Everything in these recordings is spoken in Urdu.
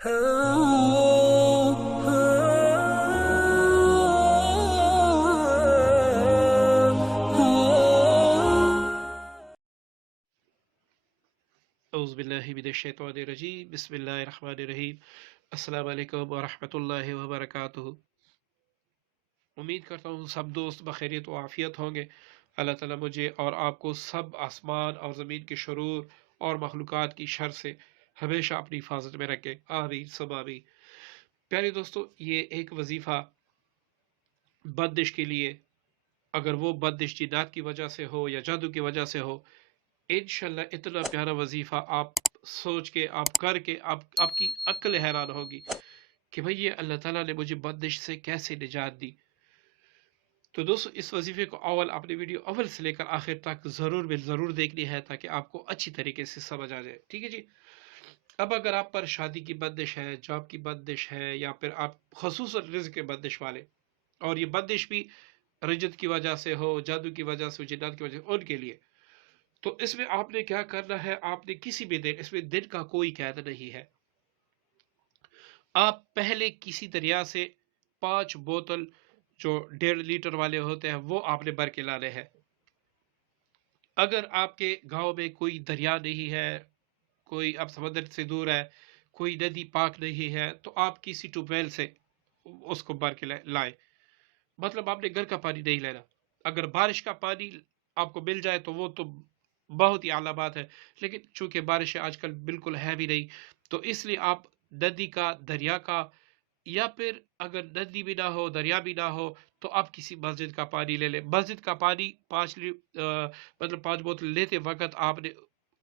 اعوذ باللہ من الشیطان الرجیم بسم اللہ الرحمن الرحیم السلام علیکم ورحمۃ اللہ وبرکاتہ۔ امید کرتا ہوں سب دوست بخیریت و عافیت ہوں گے۔ اللہ تعالیٰ مجھے اور آپ کو سب آسمان اور زمین کے شرور اور مخلوقات کی شر سے ہمیشہ اپنی حفاظت میں رکھے، آمین ثم آمین۔ پیارے دوستو، یہ ایک وظیفہ بندش کے لیے، اگر وہ بندش جنات کی وجہ سے ہو یا جادو کی وجہ سے ہو، انشاءاللہ اتنا پیارا وظیفہ آپ سوچ کے، آپ کر کے، آپ کی عقل حیران ہوگی کہ بھئی یہ اللہ تعالیٰ نے مجھے بندش سے کیسے نجات دی۔ تو دوستو، اس وظیفے کو اپنے ویڈیو اول سے لے کر آخر تک ضرور دیکھنی ہے تاکہ آپ کو اچھی طریقے سے سمجھ آ جائے، ٹھیک ہے جی۔ اب اگر آپ پر شادی کی بندش ہے، جاب کی بندش ہے، یا پھر آپ خصوصاً رزق کے بندش والے، اور یہ بندش بھی رجت کی وجہ سے ہو، جادو کی وجہ سے ہو، جنات کی وجہ سے، ان کے لیے، تو اس میں آپ نے کیا کرنا ہے، آپ نے کسی بھی دن، اس میں دن کا کوئی قید نہیں ہے، آپ پہلے کسی دریا سے 5 بوتل جو 1.5 لیٹر والے ہوتے ہیں وہ آپ نے بھر کے لانے ہیں۔ اگر آپ کے گاؤں میں کوئی دریا نہیں ہے، کوئی اب سمندر سے دور ہے، کوئی ندی پاک نہیں ہے، تو آپ کسی ٹیوب ویل سے اس کو بھر کے لائیں۔ مطلب آپ نے گھر کا پانی نہیں لینا۔ اگر بارش کا پانی آپ کو مل جائے تو وہ تو بہت ہی اعلیٰ بات ہے، لیکن چونکہ بارشیں آج کل بالکل ہے بھی نہیں، تو اس لیے آپ ندی کا، دریا کا، یا پھر اگر ندی بھی نہ ہو، دریا بھی نہ ہو، تو آپ کسی مسجد کا پانی لے لیں۔ مسجد کا پانی مطلب 5 بوتل لیتے وقت آپ نے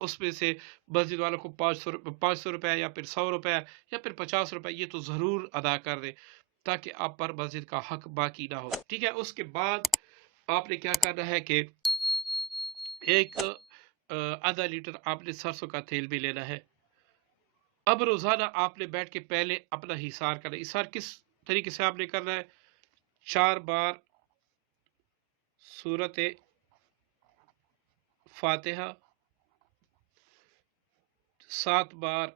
اس میں سے مسجد والوں کو 500 روپے یا پھر 100 روپے یا پھر 50 روپے یہ تو ضرور ادا کر دیں تاکہ آپ پر مسجد کا حق باقی نہ ہو، ٹھیک ہے۔ اس کے بعد آپ نے کیا کرنا ہے کہ ایک آدھا لیٹر آپ نے سرسوں کا تیل بھی لینا ہے۔ اب روزانہ آپ نے بیٹھ کے پہلے اپنا حسار کرنا ہے۔ حسار کس طریقے سے آپ نے کرنا ہے؟ 4 بار سورت فاتحہ، 7 بار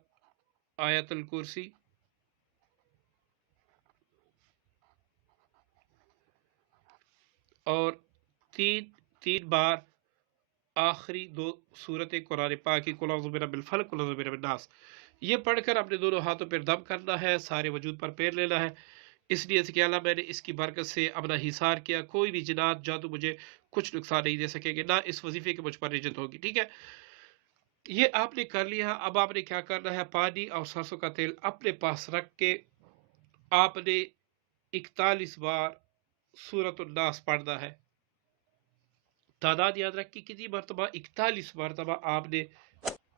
آیت الکرسی، اور 3 بار آخری 2 سورت قرآن پاک کی، قل اعوذ برب الفلق، قل اعوذ برب الناس، یہ پڑھ کر اپنے دونوں ہاتھوں پر دم کرنا ہے، سارے وجود پر پیر لینا ہے، اس لیے کہ اللہ میں نے اس کی برکت سے اپنا حصار کیا، کوئی بھی جنات جادو مجھے کچھ نقصان نہیں دے سکیں گے، نہ اس وظیفے کی مجھ پر رجت ہوگی، ٹھیک ہے۔ یہ آپ نے کر لیا۔ اب آپ نے کیا کرنا ہے، پانی اور سرسوں کا تیل اپنے پاس رکھ کے آپ نے 41 بار سورت الناس پڑھنا ہے۔ تعداد یاد رکھ کی کتنی مرتبہ؟ 41 مرتبہ آپ نے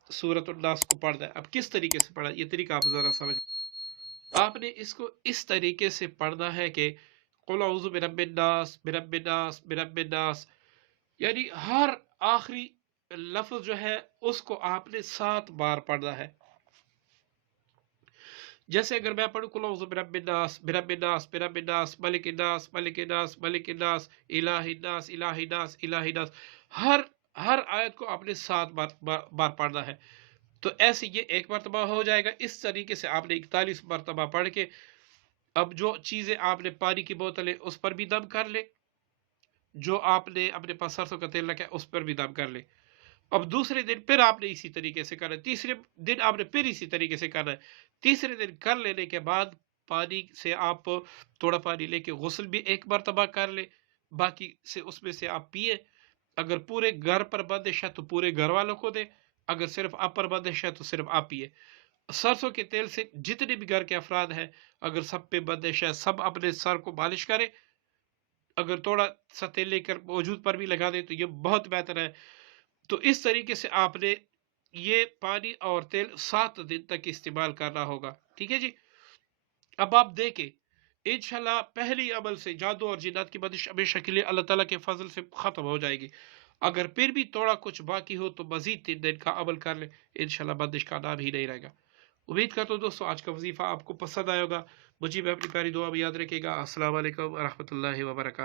سورت الناس کو پڑھنا ہے۔ اب کس طریقے سے پڑھا، یہ طریقہ آپ ذرا سمجھ، آپ نے اس کو اس طریقے سے پڑھنا ہے کہ قل اعوذ برب الناس، برب الناس، برب الناس، یعنی ہر آخری لفظ جو ہے اس کو آپ نے 7 بار پڑھنا ہے۔ جیسے اگر میں پڑھوں قل اعوذ برب الناس، برب الناس، برب الناس، ملک الناس، ملک الناس، ملک الناس، الہ الناس، الہ الناس، الہ الناس، ہر آیت کو آپ نے 7 بار پڑھنا ہے۔ تو ایسے یہ 1 مرتبہ ہو جائے گا۔ اس طریقے سے آپ نے 41 مرتبہ پڑھ کے اب جو چیزیں آپ نے، پانی کی بوتل ہے اس پر بھی دم کر لے، جو آپ نے اپنے پاس سرسوں کا تیل رکھا ہے اس پر بھی دم کر لے۔ اب دوسرے دن پھر آپ نے اسی طریقے سے کرنا ہے، تیسرے دن آپ نے پھر اسی طریقے سے کرنا ہے۔ تیسرے دن کر لینے کے بعد پانی سے آپ تھوڑا پانی لے کے غسل بھی 1 مرتبہ کر لے، باقی سے اس میں سے آپ پیے۔ اگر پورے گھر پر بندش ہے تو پورے گھر والوں کو دے، اگر صرف آپ پر بندش ہے تو صرف آپ پیے۔ سرسوں کے تیل سے جتنے بھی گھر کے افراد ہیں، اگر سب پہ بندش ہے، سب اپنے سر کو مالش کرے، اگر تھوڑا سا تیل لے کر وجود پر بھی لگا دے تو یہ بہت بہتر ہے۔ تو اس طریقے سے آپ نے یہ پانی اور تیل 7 دن تک استعمال کرنا ہوگا، ٹھیک ہے جی۔ اب آپ دیکھیں انشاءاللہ پہلی عمل سے جادو اور جنات کی بندش ہمیشہ کے لیے اللہ تعالیٰ کے فضل سے ختم ہو جائے گی۔ اگر پھر بھی تھوڑا کچھ باقی ہو تو مزید 3 دن کا عمل کر لیں، انشاءاللہ بندش کا نام ہی نہیں رہے گا۔ امید کرتا ہوں دوستو آج کا وظیفہ آپ کو پسند آئے ہوگا، مجھے بھی اپنی پیاری دعا میں یاد رکھے گا۔ السلام علیکم ورحمۃ اللہ وبرکاتہ۔